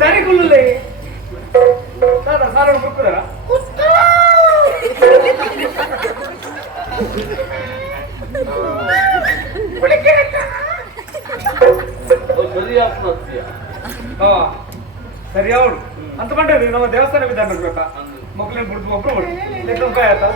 ಸರಿ ಗುಲ್ಲೇ ಸಾರ ಕುಕ್ಕುದರ ಸರಿ ಅವಳು ಅಂತ ಮಾಡ್ರಿ ನಮ್ಮ ದೇವಸ್ಥಾನ ವಿಧಾನ ಬೇಕಾ ಮಕ್ಕಳನ್ನ ಬಿಡ್ತು ಒಬ್ರು ಮಾಡಿ ಕಾಯ ಆಯ್ತಾ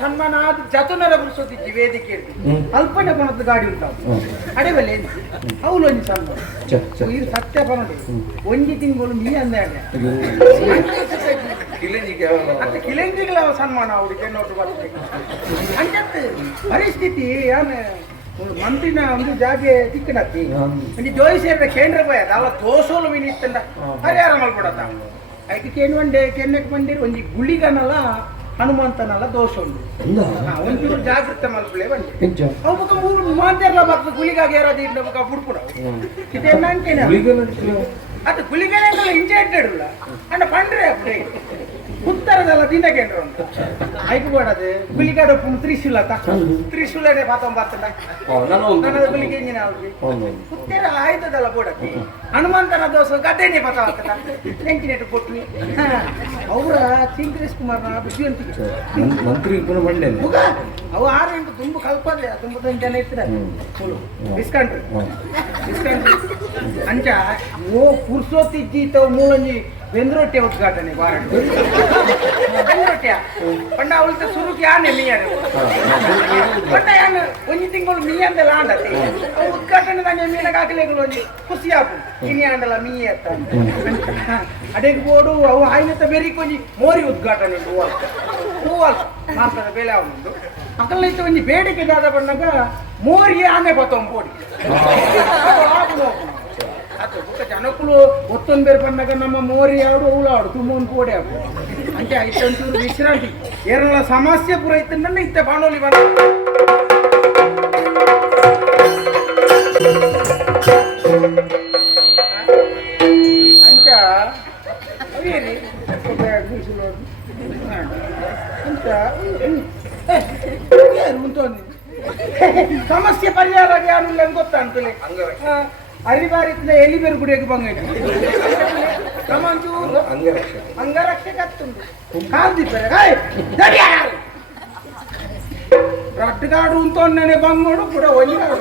ಸನ್ಮಾನ ಜತನರ ಬುಡಿಸೋದಿಜ್ಜಿ ವೇದಿಕೆ ಅಲ್ಪನೆ ಪಣದ ಗಾಡಿ ಉಂಟಾವು ಅಡೆಬಲೆ ಅವಳು ಒಂಜಿ ಸನ್ಮಾನ ಇದು ಸತ್ಯ ಪಣದೆ ಒಂಜಿ ತಿಂಗಳು ನೀ ಅಂದೆ ಮತ್ತೆ ಕಿಲೆಂಜಿಗಳ ಸನ್ಮಾನ ಅವರಿಗೆ ನೋಟು ಬರ್ತದೆ ಅಂಚತ್ತು ಪರಿಸ್ಥಿತಿ ಯಾನೆ ಮಂತ್ರಿನ ಒಂದು ಜಾಗೆ ತಿಕ್ಕನತ್ತಿ ಒಂದು ಜೋಯಿ ಸೇರಿದ ಕೇಂದ್ರ పోయేది ಅಲ್ಲ ತೋಸೋಲು ಮಿನಿತ್ತಂಡ ಪರಿಹಾರ ಮಾಡ್ಕೊಡತ್ತ ಅದಕ್ಕೆ ಕೇನ್ವಂಡೆ ಕೆನ್ನಕ್ಕೆ ಬಂದಿರು ಒಂದು ಗುಳಿಗನಲ್ಲ ಹನುಮಂತನಲ್ಲ ದೋಷ ಉಂಟು ಒಂಚೂರು ಜಾಗೃತ ಮಲ್ಪಳೆ ಬಂದೆ ಅವಾಗ ಮೂರು ಮಾಂತೆರ್ಲ ಬರ್ತದೆ ಗುಳಿಗಾಗಿ ಯಾರಾದ್ರು ಇಡ್ಲಕ್ಕ ಬುಡ್ಪುಡ ಇದೇನಂತೇನೆ ಅದು ಗುಳಿಗನೆಲ್ಲ ಇಂಜೆಕ್ಟೆಡ್ ಅಣ್ಣ ಪಂಡ್ರೆ ಅಪ್ಪಡೆ ಉತ್ತರದಲ್ಲ ದಿನಗೇಂದ್ರ ಉಂಟು ಆಯ್ಕೆ ಕೊಡದೆ ಗುಳಿಗಾಡ ತ್ರಿಶೂಲನೆ ಪಾತಂ ಬರ್ತದ ನನ್ನದು ಗುಳಿಗೆ ಎಂಜಿನ ಅವ್ರಿಗೆ ಉತ್ತರ ಆಯ್ತದಲ್ಲ ಬೋಡಕ್ಕೆ ಹನುಮಂತನ ದೋಸ ಗದ್ದೆನೆ ಪಾತ ಆಗ್ತದ ನೆಂಚಿನೆಟ್ಟು ಕೊಟ್ನಿ ಅವರ ಚಿಂಕ್ರೇಶ್ ಕುಮಾರ್ನ ಬುದ್ಧಿವಂತಿಕೆ ಮಂತ್ರಿ ಅವು 6-8 ತುಂಬ ಕಲ್ಪದೆ ತುಂಬ ಜನ ಇರ್ತಾರೆ ಡಿಸ್ಕೌಂಟ್ ಅಂಚ ಓ ಪುರ್ಸೋತಿಜ್ಜಿ ಮೂಲಂಜಿ ಬೆಂದ್ರೊಟ್ಟೆ ಉದ್ಘಾಟನೆ ಬಾರಣ ಬೆಂದ್ರೊಟ್ಟೆ ಪಂಡ ಅವಳಿತ ಸುರುಕಿ ಆನೆ ಮೀಯಾನೆ ಪಂಡ ಯಾನು ಒಂಜಿ ತಿಂಗಳು ಮೀಯಂದೆಲ್ಲ ಆಂಡತಿ ಉದ್ಘಾಟನೆ ನಂಗೆ ಮೀನ ಕಾಕಲೆಗಳು ಒಂಜಿ ಖುಷಿ ಆಪು ಇನಿ ಆಂಡಲ ಮೀಯ ಅತ್ತ ಅಡೆಗೆ ಬೋಡು ಅವು ಆಯ್ನತ ಬೇರೆ ಕೊಂಜಿ ಮೋರಿ ಉದ್ಘಾಟನೆ ಹೂವಲ್ ಮಾಂಸದ ಬೆಲೆ ಅವನೊಂದು ಅಕಲ್ನೈತ ಒಂಜಿ ಬೇಡಿಕೆ ದಾದ ಬಂದಾಗ ಮೋರಿ ಆನೆ ಬತ್ತೊಂ ಬೋಡಿ ಅದು ಜನಕ್ಕಳು ಒತ್ತೊಂದು ಬೇರೆ ಬಂದಾಗ ನಮ್ಮ ಮೋರಿ ಆಡು ಅವಳು ಆಡು ತುಂಬ ಒಂದು ಕೋಡೆ ಆಡು ಅಂಚೆ ಐತಂತೂರು ವಿಶ್ರಾಂತಿ ಏರಳ ಸಮಸ್ಯೆ ಪೂರ ಇತ್ತ ನನ್ನ ಇತ್ತ ಬಾಣೋಲಿ ಬಂದ ಅಂಚ ಅವೇರಿ ಅಂತ ಸಮಸ್ಯೆ ಪರಿಹಾರ ಯಾರಿಲ್ಲ ಗೊತ್ತಾ ಅಂತಲೇ ಅರಿವಾರಿತ ಎಲ್ಲಿ ಬೇರೆ ಗುಡಿಯಾಗಿ ಬಂಗೈತಿ ಕಮಂಚೂರು ಅಂಗರಕ್ಷಕ ಕಾಲ್ದಿದ್ದಾರೆ ರಟ್ಟಗಾಡು ಅಂತೊನ್ನೆ ಬಂಗೋಡು ಕೂಡ ಒಂಜಾಡು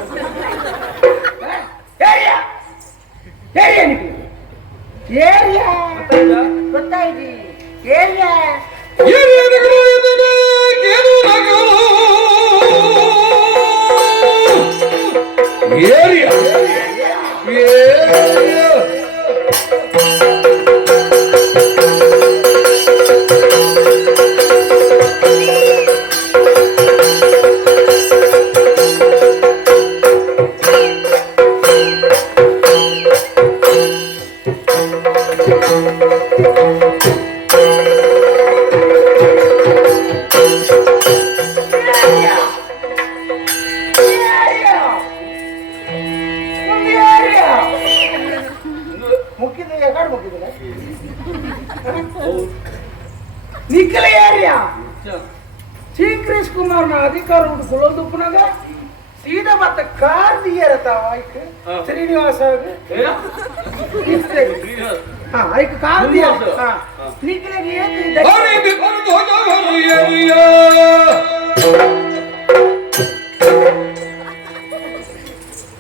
ಏರಿಯಾ ಗೊತ್ತಾಯ್ತಿ ಏರಿಯಾ ನಿಖಿಲ ಏರಿಯಾ ಚಿಂಕ್ರೇಶ್ ಕುಮಾರ್ನ ಅಧಿಕಾರ ಉಡ್ಕೊಳ್ಳೋದುಪ್ಪನಾಗ ಸೀದಾ ಮತ್ತೆ ಕಾರ್ ದಿಯರತಾವ ಐಕ್ ಶ್ರೀನಿವಾಸ ಐಕ್ ಕಾರ್ ದಿಯ ನಿಖಿಲಿಗೆ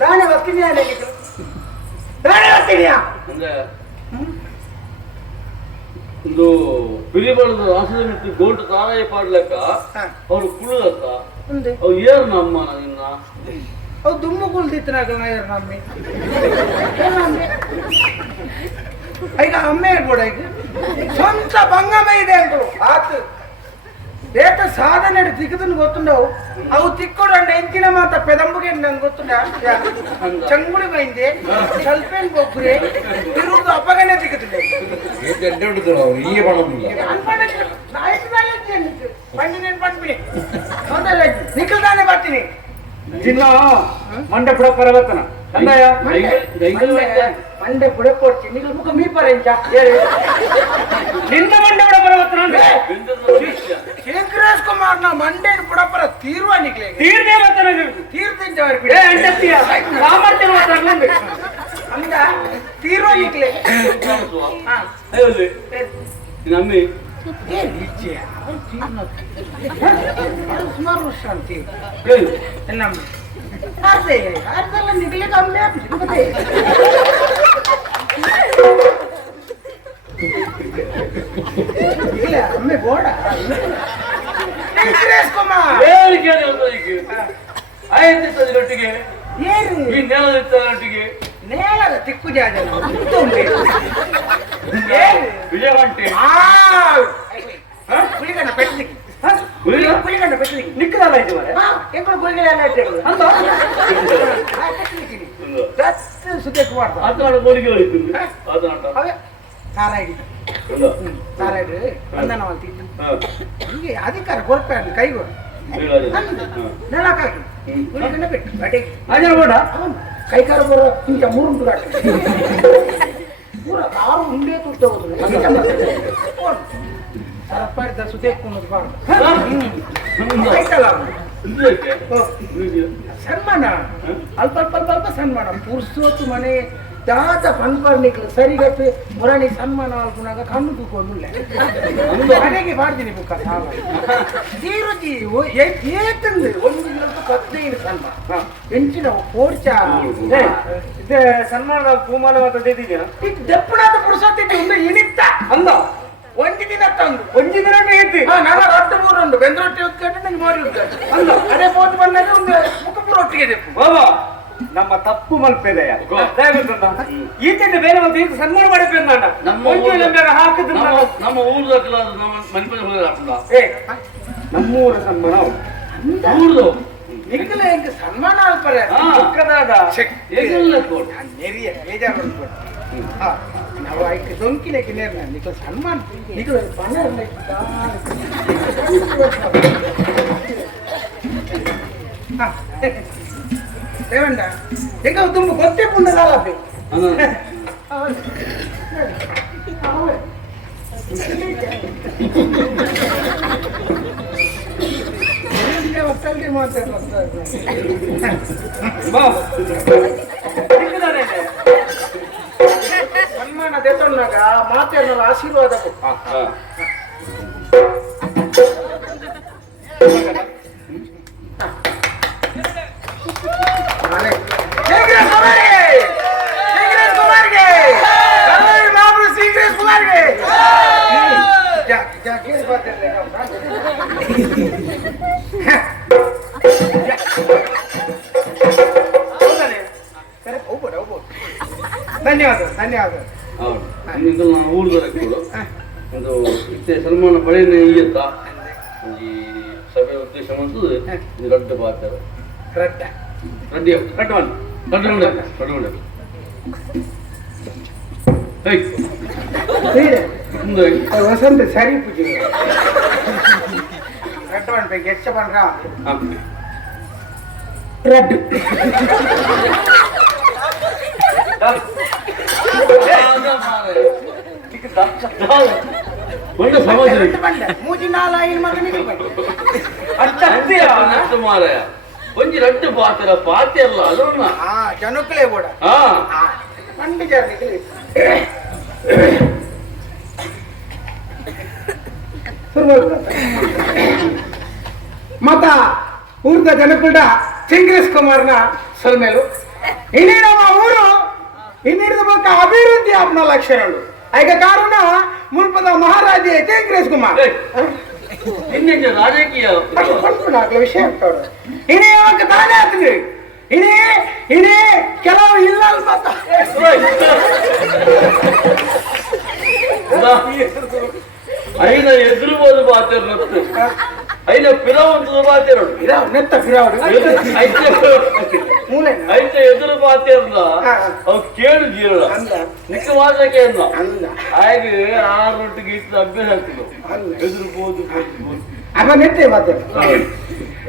ರಾಣೆ ಬರ್ತೀನಿಯಾ ರಾಣೆ ಬರ್ತೀನಿಯಾ ಒಂದು ಬಿಳಿಬಳದ ರಾಸದ ಮಿಟ್ಟಿ ಗೋಲ್ಡ್ ತಾರಾಯ ಪಾಡ್ಲಕ್ಕ ಅವ್ರು ಕುಳ್ಳಕ್ಕ ಅವ್ ಏರು ನಮ್ಮ ನಿನ್ನ ಅವು ದುಮ್ಮು ಕುಳ್ದಿತ್ತನಾಗಲ್ಲ ನಮ್ಮಿ ಈಗ ಅಮ್ಮೆ ಇರ್ಬೋಡ ಈಗ ಸ್ವಂತ ಬಂಗಮ ಇದೆ ಅಂತ ಆತು ಏತ ಸಾಧನೆ ತಿಕ್ಕದನ್ನು ಗೊತ್ತುಂಡವು ಅವು ತಿಕ್ಕೊಡಂಡ ಎಂಚಿನ ಮಾತ ಪೆದಂಬುಗೆ ನಂಗೆ ಗೊತ್ತುಂಡ ಚಂಗುಳಿ ಬೈಂದೆ ಸ್ವಲ್ಪೇನ್ ಗೊಬ್ಬರೆ ತಿರುವುದು ಅಪಗನೆ ತಿಕ್ಕುತ್ತದೆ ನಿಖಲ್ದಾನೆ ಬರ್ತೀನಿ ಚಿನ್ನ ಮಂಡೆ ಪುಡ ಪರವರ್ತನ ಕಂದಾಯ ಮಂಡೆ ಪುಡ ಕೊಡ್ತೀನಿ ನಿಖಲ್ ಮುಖ ಮೀ ಪರಂಚ ನಿನ್ನ ಮಂಡೆ ಪುಡ ಪರವರ್ತನ ಶೇಖರಾಜ್ ಕುಮಾರ್ ನ ಮಂಡೆ ಪುಡಪರ ತೀರ್ವ ನಿಕ್ಲೆ ತೀರ್ದೇ ಮಾತನ ತೀರ್ತಿಂಚ ಸಾಮರ್ಥ್ಯ ಮಾತ್ರ ಅಂದ ತೀರ್ವ ನಿಕ್ಲೆ ನಮ್ಮಿ ಸುಮಾರು ವರ್ಷ ಅಂತ ನಮ್ಮ ಅರ್ಧೆಲ್ಲ ನಿಗ್ಲಿಕ್ಕೆ ಕಮ್ಮಿ ಆಗ್ತದೆ ಇಲ್ಲ ಅಮ್ಮೆ ಬೋಡ ಒಟ್ಟಿಗೆ ಏನು ಈ ನೆಲದೊಟ್ಟಿಗೆ ನೇಲದ ತಿಕ್ಕು ಜಾಗ ವಿಜಯವಂಟೆ ಪುಲಿಗಣ್ಣ ಪೆಟ್ಟಲಿಕ್ಕೆ ಪುಲಿಗಣ್ಣ ಪೆಟ್ಟಲಿಕ್ಕೆ ನಿಕ್ಕದಲ್ಲ ಇದು ಎಂಗಳು ಗುಳಿಗಳೆಲ್ಲ ಇಟ್ಟಿರೋದು ಅಂತ ಸುದ್ದಿ ಮಾಡ್ತಾರೆ ಆತಾಡ ಬೋಲಿಗೆ ಹೋಯ್ತು ಆತಾಟ ಅವೇ ನಾರಾಯಣಿ ನಾರಾಯಣ ಬಂಧನ ಅಂತಿದ್ದು ಹೀಗೆ ಅಧಿಕಾರ ಕೊಡ್ತಾರೆ ಕೈಗೂ ನೆಲಕ್ಕಾಕಿ ಗುಳಿಗಣ್ಣ ಪೆಟ್ಟು ಬಟ್ಟೆಗೆ ಅದೇ ಬೇಡ ಕೈಕಾರ ಬರೋ ಇಂಚ ಮೂರುಂಟು ಗಾಟ ಪೂರ ಕಾರು ಉಂಡೆ ತುಟ್ಟ ಹೋಗುದು ಸರಪಾಡಿದ ಸುದ್ದಿ ಕುನ್ನೋದು ಬಾರ್ದು ಆಯ್ತಲ್ಲ ಸನ್ಮಾನ ಅಲ್ಪ ಅಲ್ಪ ಅಲ್ಪ ಅಲ್ಪ ಸನ್ಮಾನ ಪುರ್ಸೋತು ಮನೆ ದಾದ ಪನ್ಪರ್ನಿಕ್ಲು ಸರಿಗಟ್ಟು ಮೊರಣಿ ಸನ್ಮಾನ ಅಲ್ಪನಾಗ ಕಣ್ಣು ತೂಕೊಂಡುಲ್ಲ ಮನೆಗೆ ಮಾಡ್ತೀನಿ ಬುಕ್ಕ ಸಾಲ ತೀರುಜಿ ಏತಂದ್ರೆ 1,15,000 ಸನ್ಮಾನ ಹೆಂಚಿನ ಕೋರ್ಚ ಇದೆ ಸನ್ಮಾನ ಪೂಮಾನ ಮಾತ್ರ ತೆಗೆದಿದ್ಯಾ ಇದು ದಪ್ಪಣಾದ ಪುರುಸತ್ತಿದ್ದು ಒಂದು ಇಣಿತ್ತ ಅಂದ ಒಂದು ದಿನ ತಂದು ಒಂಜಿ ದಿನ ಎತ್ತಿ ನಾನು ರೊಟ್ಟಿ ಮೂರುಂಡು ಬೆಂದ್ರೊಟ್ಟಿ ಉತ್ಕಟ್ಟು ನಂಗೆ ಮೋರಿ ಉತ್ಕಟ್ಟು ಅಂದ ಅದೇ ಹೋದ್ ಬಂದಾಗ ಒಂದು ಮುಖಪುರ ಒಟ್ಟಿಗೆ ದೆಪ್ಪು ಬಾಬಾ ನಮ್ಮ ತಪ್ಪು ಮಲ್ಪೆದೆಯ ಈಚೆಗೆ ಬೇರೆ ಒಂದು ಇದು ಸನ್ಮಾನ ಮಾಡಬೇಕು ನಾನು ನಮ್ಮ ಹಾಕಿದ್ರು ನಮ್ಮ ಊರ್ದ ನಮ್ಮ ಮನೆ ಏ ನಮ್ಮೂರ ಸನ್ಮಾನ ಊರ್ದು ನಿಖಿಲ ಹೆಂಗೆ ಸನ್ಮಾನ ಅಲ್ಪರೆ ಚಿಕ್ಕದಾದ ಹೇಗೆಲ್ಲ ಕೊಡು ನೆರಿಯ ಬೇಜಾರು ಉಂಟು ನಾವು ಆಯ್ಕೆ ದೊಂಕಿಲೇಕೆ ನೇರ್ನ ನಿಖಿಲ ಸನ್ಮಾನ ನಿಖಿಲ ಪಣ ದೇವಂಡ ಹೆಂಗ ತುಂಬ ಗೊತ್ತೇ ಪುಂಡದಲ್ಲ ಒತ್ತಲ್ಲಿ ಮಾತಾಡ್ತಾರೆ ಸನ್ಮಾನ ದೇತೊಂಡಾಗ ಮಾತೇನಲ್ಲ ಆಶೀರ್ವಾದ ಧನ್ಯವಾದ ಧನ್ಯವಾದ ಹೌದು ನಾನು ಊರ್ದೊಳಗೆ ಕೊಡು ಒಂದು ಇತ್ತೆ ಸನ್ಮಾನ ಪಡೆಯನ್ನ ಈಯತ್ತ ಈ ಸಭೆ ಉದ್ದೇಶ ಮತ್ತು ಇದು ರಡ್ಡ ಪಾತ್ರ ರಡ್ಡ ರಡ್ಡಿ ರಡ್ಡವನ್ ರಡ್ಡ ಮುಂದೆ ವಸಂತ ಸರಿ ಪೂಜೆ ರಡ್ಡವನ್ ಬೇಕು ಹೆಚ್ಚ ಬಂದ್ರ ರಡ್ಡು ಒಳ್ಳೆ ಸಮಾಜ ಮೂಜಿ ನಾಲ್ಕು ಮಗನಿಗೆ ಮಾರಾಯ ಒಂಜಿ ರಡ್ಡು ಪಾತ್ರ ಪಾತೆ ಅಲ್ಲ ಅದನ್ನ ಜನಕ್ಕಲೇ ಕೂಡ ಪಂಡು ಜರ್ನಿಗೆ ಮತ ಊರ್ದ ಜನಕುಡ ಚಿಂಗ್ರೇಶ್ ಕುಮಾರ್ನ ಸಲ್ಮೇಲು ಇನ್ನೇ ನಮ್ಮ ಊರು ಇನ್ನಿಡಿದ ಬಳಿಕ ಅಭಿವೃದ್ಧಿ ಆಪ್ನ ಲಕ್ಷಣಗಳು ಆಗ ಕಾರಣ ಮುಲ್ಪದ ಮಹಾರಾಜೆ ಚಿಂಗ್ರೇಶ್ ಕುಮಾರ್ ಇನ್ನೇನು ರಾಜಕೀಯ ಆಗ್ಲ ವಿಷಯ ಆಗ್ತಾವ್ರ ಇನ್ನೇ ಯಾವಾಗ ತಾನೇ ಆತಂದ್ರಿ ಇನಿ ಇನಿ ಕೆಲವು ಇಲ್ಲ ಮತ್ತ అయినా ఎదురుపోదు బాధ్యత అయినా పిరవంతులు బాధ్యత నెత్త ఫిరావుడు ಮೂಲೆ అయితే ఎదురు బాధ్యత అవి కేడు జీరుడ నిక్క వాసకే ಹಾಗೆ 6 ರೊಟ್ಟಿಗೆ ಇಟ್ಟು ಅಭ್ಯಾಸ ಆಗ್ತದೆ ಎದುರುపోదు ಅವ ನೆತ್ತೆ ಬಾಧ್ಯ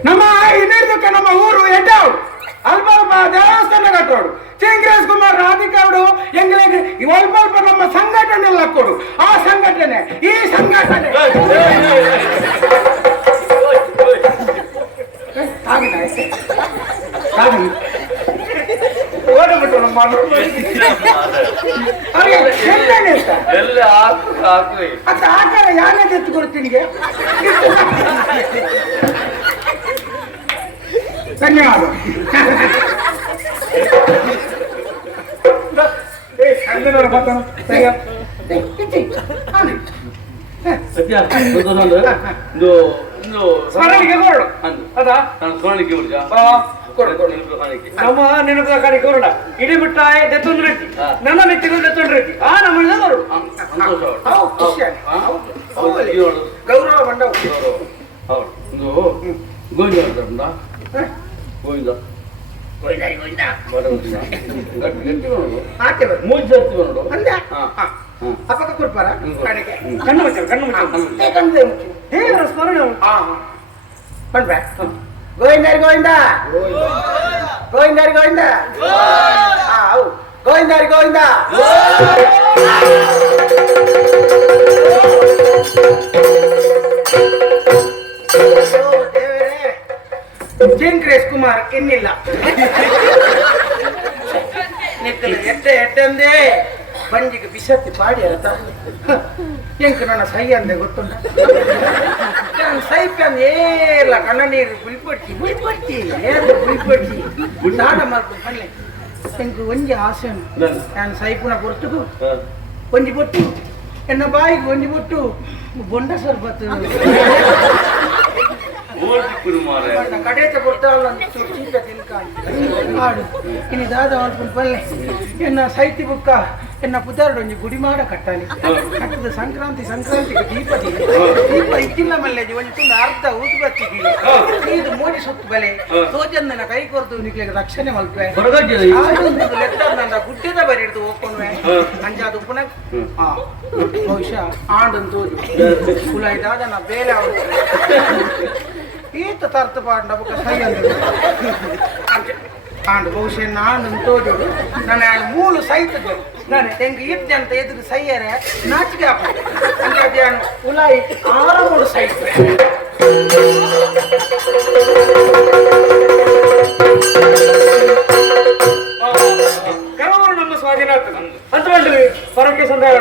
ನಮ್ಮ ಇನ್ನಿರ್ದಕ್ಕೆ ನಮ್ಮ ಊರು ಎಡ್ಡಾವು ಅಲ್ಪ ದೇವಸ್ಥಾನ ಕಟ್ಟೋಡು ಚಿಂಗ್ರೇಶ್ ಕುಮಾರ್ ರಾಧಿಕಾಡು ಎಂಗಳಿಗೆ ಅಲ್ಪ ನಮ್ಮ ಸಂಘಟನೆ ಎಲ್ಲ ಕೊಡು ಆ ಸಂಘಟನೆ ಈ ಸಂಘಟನೆ ಓಡಬಿಟ್ಟು ನಮ್ಮ ಎಲ್ಲಿ ಹಾಕ್ರಿ ಅಂತ ಆಕಾರ ಯಾರೇ ಎತ್ತು ಕೊಡ್ತೀನಿ ಧನ್ಯವಾದ ಸ್ಮರಣಿಕೆ ಕೊರಡು ಅದಾ ಸ್ಮರಣಿಕೆ ನಮ್ಮ ನೆನಪದ ಕಾಣಿಕೆ ಕೊರಡ ಇಡೀ ಬಿಟ್ಟ ದೆತ್ತೊಂದು ರೀತಿ ನನ್ನ ನೆತ್ತಿಗೊಂದು ದೆತ್ತೊಂದು ರೀತಿ ಆ ನಮ್ಮನ್ನ ಕೊರಡು ಗೌರವ ಬಂಡವು ಹೌದು ಗೋವಿಂದ ಗೋವಿಂದ ಮೂಜ್ ನೋಡು ಅಪಕ ಕೊಡ್ಪಾರ ಕಣ್ಣು ಮುಚ್ಚ ಸ್ಮರಣೆ ಬಂದ್ಬ ಗೋವಿಂದಾರಿ ಗೋವಿಂದ ಗೋವಿಂದಾರಿ ಗೋವಿಂದ ಗೋವಿಂದಾರಿ ಗೋವಿಂದ ಚಿಂಗ್ರೇಶ್ ಕುಮಾರ್ ಇನ್ನಿಲ್ಲ ಎಡ್ಡಂದೇ ಬಂಜಿಗೆ ಬಿಸತ್ತಿ ಪಾಡಿ ಅರತ ಎಂಕ ನನ್ನ ಸೈ ಅಂದೆ ಗೊತ್ತುಂಟ ನಾನು ಸೈ ಪ್ಯಾಂದ್ ಏಲ್ಲ ಕಣ್ಣ ನೀರು ಬುಲ್ಪಟ್ಟಿ ಏರು ಬುಲ್ಪಟ್ಟಿ ನಾಡ ಮಾಡ್ಕೊಂಡು ಬನ್ನಿ ಎಂಕು ಒಂಜಿ ಆಸೆ ಉಂಟು ನಾನು ಸೈಪುನ ಕೊರ್ತುಗು ಒಂಜಿ ಬೊಟ್ಟು ಎನ್ನ ಬಾಯಿಗೆ ಒಂಜಿ ಬೊಟ್ಟು ಬೊಂಡ ಸರ್ಬತ್ತು ಕಡೆತ ಕೊಡ್ತಾವಲ್ಲ ಚೀಟ ತಿನ್ಕಾಡು ಇನ್ನು ದಾದ ಮಾಡ್ಕೊಂಡು ಬಲ್ಲೆ ಎನ್ನ ಸೈತಿ ಬುಕ್ಕ ಎನ್ನ ಪುದಾರ್ಡು ಒಂಜಿ ಗುಡಿ ಮಾಡ ಕಟ್ಟಾಲಿ ಕಟ್ಟದ ಸಂಕ್ರಾಂತಿಗೆ ದೀಪ ಇಕ್ಕಿಲ್ಲ ಮಲ್ಲೆಜಿ ಒಂಜಿ ತುಂಬ ಅರ್ಧ ಊದುಬತ್ತಿ ಇದು ಮೋಡಿ ಸುತ್ತು ಬಲೆ ಸೋಜನ್ನ ಕೈ ಕೊರ್ದು ನಿಕ್ಲಿಗೆ ರಕ್ಷಣೆ ಮಲ್ಪೆ ನನ್ನ ಗುಡ್ಡದ ಬರಿ ಹಿಡಿದು ಹೋಗ್ಕೊಂಡ್ವೆ ಅಂಜಾದ ಪುನಃ ಬಹುಶಃ ಆಂಡು ಕುಲಾಯಿ ದಾದ ನಾ ಬೇಲೆ ಈತ ತರ್ತ ಪಾಂಡ ಬುಕ್ಕ ಸೈ ಅಂದ್ರೆ ಆಂಡು ಬಹುಶಃ ಆಂಡು ತೋಜೋಡು ನನ್ನ ಮೂಲು ಸೈತದ್ದು ನಾನು ಹೆಂಗೆ ಇದ್ದೆ ಅಂತ ಎದುರು ಸೈಯರೆ ನಾಚಿಕೆ ಹಾಕ ಅಂತ ಉಲಾಯಿ 6 ಸೈತ್ ಕರವರು ನಮ್ಮ ಸ್ವಾಧೀನ ಆಗ್ತದೆ ಅಂತ ಹೊರಗೆ ಸಂದೇಹ